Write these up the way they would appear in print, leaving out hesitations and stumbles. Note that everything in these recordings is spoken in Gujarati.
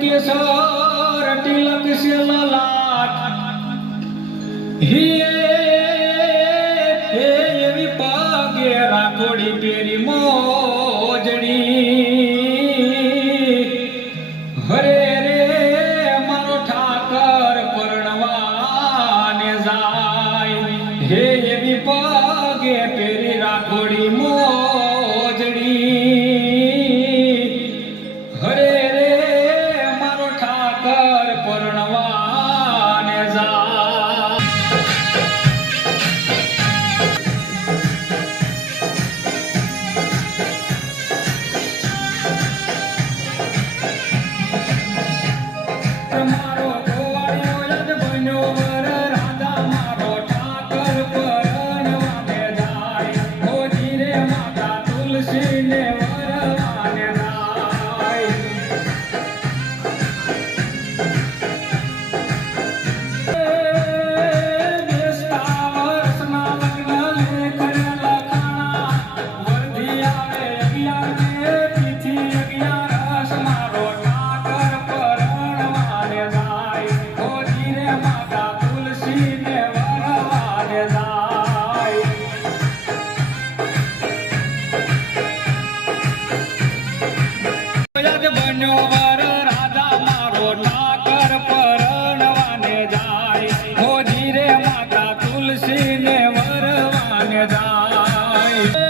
केसर तिलक से ललाट हिये एवी पागे राखोड़ी पेरी मोजड़ी हरे रे मारो ठाकर परणवाने जाय हे एवी पागे पेरी राखोड़ी मोजड़ी हरे रे मारो ठाकर परणवाने जाय मारो गोवाळियो યદ બન્યો વર રાધા મારો ઠાકર પરણવાને જાય હોજી રે માતા તુલસીને વરવાને જાય બેસતા વર્ષના લગ્ન લે કરેલા ખાણા વરધી આવે 11 ને તિથિ 11 મારો ઠાકર પરણવાને જાય હોજી રે માતા તુલસીને વરવાને જાય યદ બન્યો વર રાધા મારો ઠાકર પરણવાને જાય હોજી રે માતા તુલસીને વરવાને જાય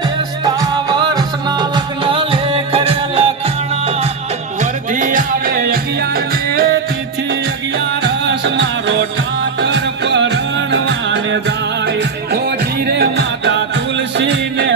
બેસતા વર્ષના લગ્ન લે કરેલા ખાણા વરધી આવે 11 ને તિથિ 11 મારો ઠાકર પરણવાને જાય હોજી રે માતા તુલસીને